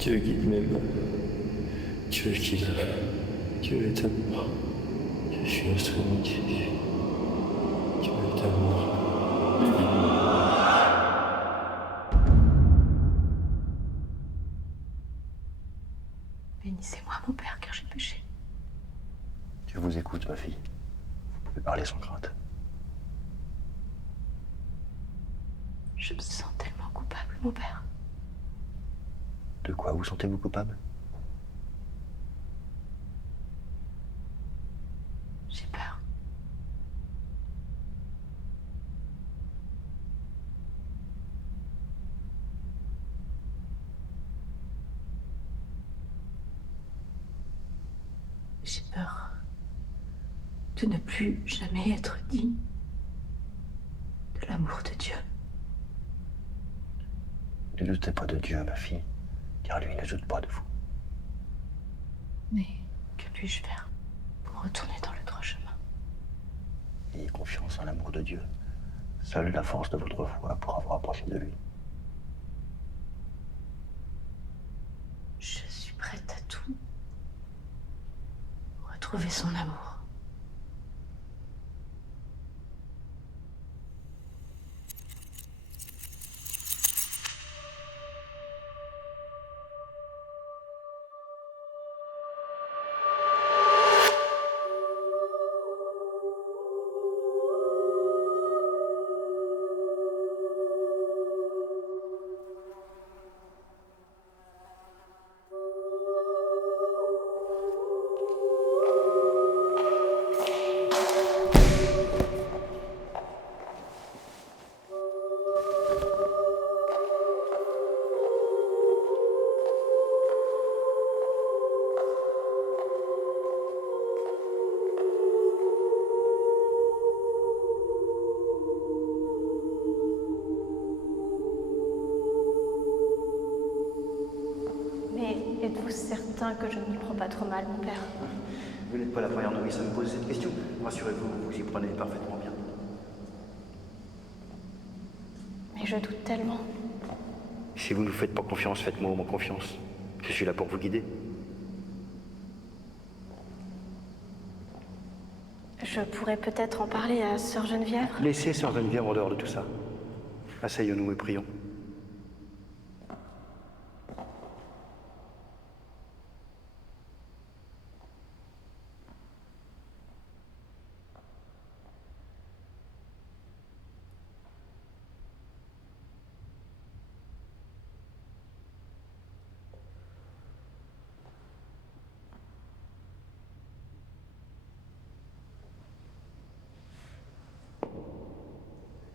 Dieu guide mes pas. Dieu guide. Dieu est amour. Je suis instrument de Jésus. Dieu est amour. Bénissez-moi, mon père, car j'ai péché. Dieu vous écoute, ma fille. Vous pouvez parler sans crainte. Je me sens tellement coupable, mon père. De quoi vous sentez-vous coupable? J'ai peur. J'ai peur de ne plus jamais être digne de l'amour de Dieu. Ne doutez pas de Dieu, ma fille, car lui ne doute pas de vous. Mais que puis-je faire pour retourner dans le droit chemin? Ayez confiance en l'amour de Dieu. Seule la force de votre foi pourra vous rapprocher de lui. Je suis prête à tout pour retrouver son amour. Mais êtes-vous certain que je ne m'y prends pas trop mal, mon père? Vous n'êtes pas la première novice à me poser cette question. Rassurez-vous, vous y prenez parfaitement bien. Mais je doute tellement. Si vous ne vous faites pas confiance, faites-moi au moins confiance. Je suis là pour vous guider. Je pourrais peut-être en parler à Sœur Geneviève. Laissez Sœur Geneviève en dehors de tout ça. Asseyons-nous et prions.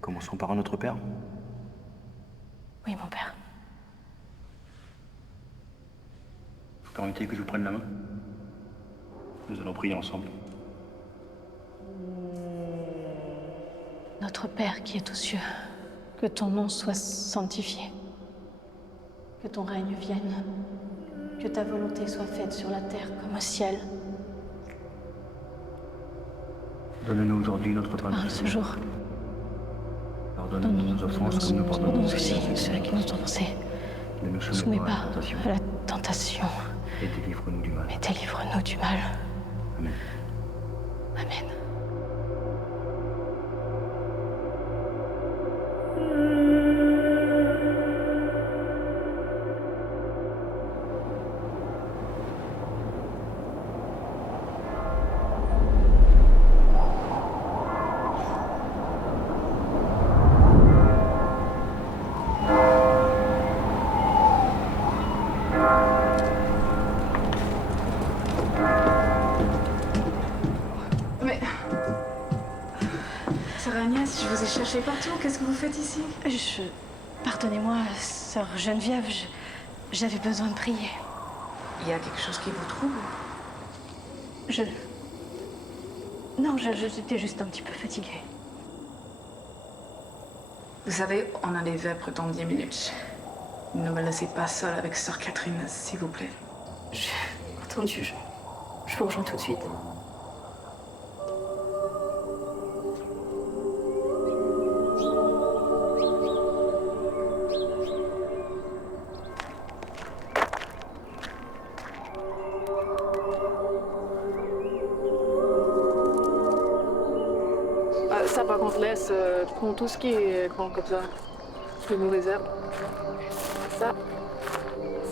Commençons par un Notre Père. Oui, mon père. Vous permettez que je vous prenne la main? Nous allons prier ensemble. Notre Père qui est aux cieux, que ton nom soit sanctifié. Que ton règne vienne. Que ta volonté soit faite sur la terre comme au ciel. Donne-nous aujourd'hui notre pain Par ce jour, Pardonne-nous nos offenses comme nous pardonnons nous aussi ceux qui nous ont offensés. Ne nous Soumets soumets pas à pas la tentation à la tentation, et délivre-nous du mal. mais délivre-nous du mal. Amen. Amen. Mais... Sœur Agnès, je vous ai cherché partout. Qu'est-ce que vous faites ici? Pardonnez-moi, Sœur Geneviève, j'avais besoin de prier. Il y a quelque chose qui vous trouble? Non, j'étais juste un petit peu fatiguée. Vous savez, on a des vêpres dans 10 minutes. Ne me laissez pas seule avec Sœur Catherine, s'il vous plaît. Entendu, je vous rejoins tout de suite. Ça, par contre, laisse, prends tout ce qui est grand comme ça. Les mauvaises herbes. Ça.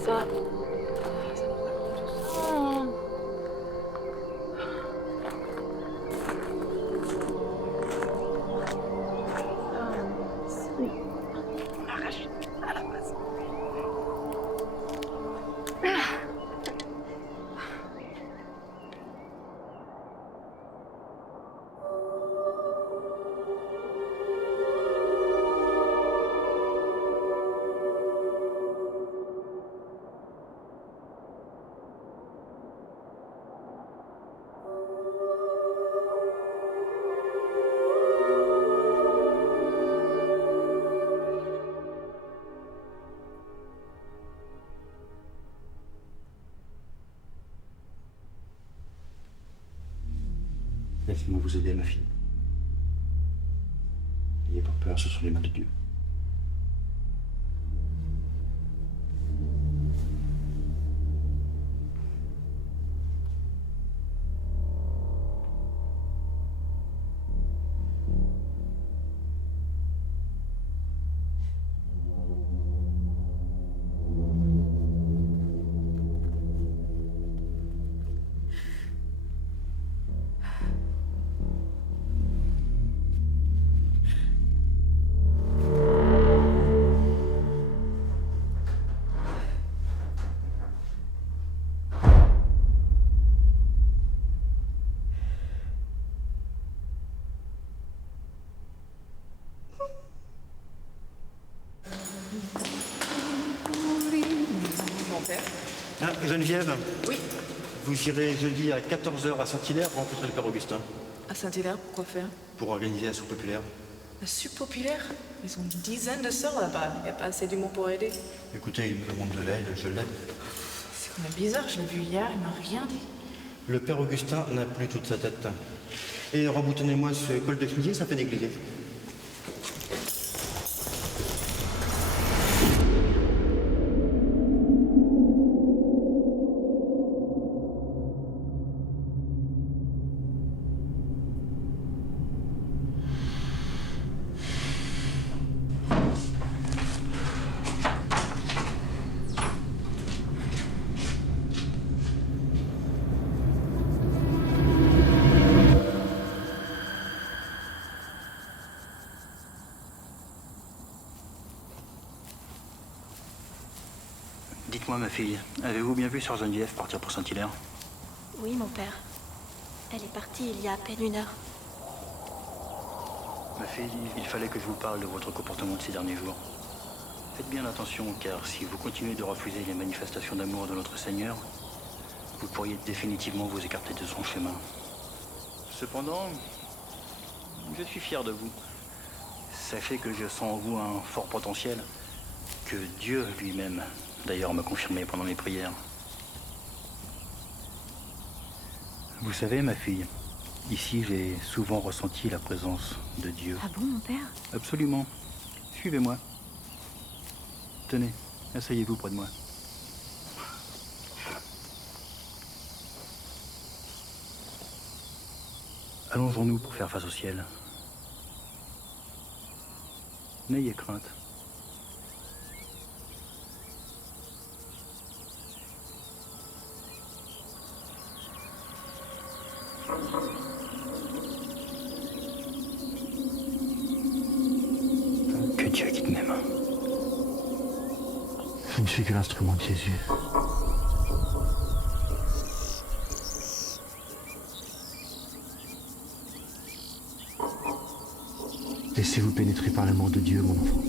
Ça. On arrache à la base. Laissez-moi vous aider, ma fille. N'ayez pas peur, ce sont les mains de Dieu. Ah, Geneviève? Oui. Vous irez jeudi à 14h à Saint-Hilaire rencontrer le père Augustin À Saint-Hilaire, pourquoi faire? pour organiser la soupe populaire. La soupe populaire? Ils ont une dizaine de sœurs là-bas. Il n'y a pas assez d'humour pour aider. Écoutez, il me demande de l'aide, je l'aide. C'est quand même bizarre, je l'ai vu hier, il m'a rien dit. Le père Augustin n'a plus toute sa tête. Et remboutonnez-moi ce col de chemisier, ça fait dégliser. Dites-moi, ma fille, avez-vous bien vu Sœur Geneviève partir pour Saint-Hilaire? Oui, mon père. Elle est partie il y a à peine 1 heure. Ma fille, il fallait que je vous parle de votre comportement de ces derniers jours. Faites bien attention, car si vous continuez de refuser les manifestations d'amour de notre Seigneur, vous pourriez définitivement vous écarter de son chemin. Cependant, je suis fier de vous. Sachez que je sens en vous un fort potentiel, que Dieu lui-même, d'ailleurs, m'a confirmé pendant mes prières. Vous savez, ma fille, ici, j'ai souvent ressenti la présence de Dieu. Ah bon, mon père? Absolument. Suivez-moi. Tenez, asseyez-vous près de moi. Allongeons-nous pour faire face au ciel. N'ayez crainte. Que Dieu guide mes mains. Je ne suis que l'instrument de Jésus. Laissez-vous pénétrer par l'amour de Dieu, mon enfant.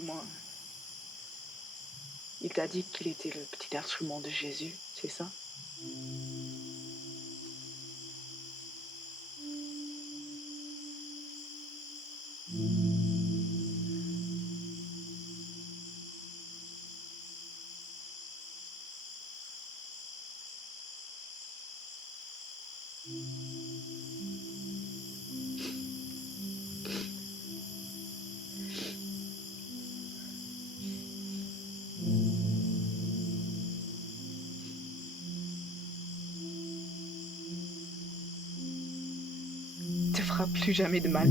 Dis-moi, il t'a dit qu'il était le petit instrument de Jésus, c'est ça? Tu feras plus jamais de mal.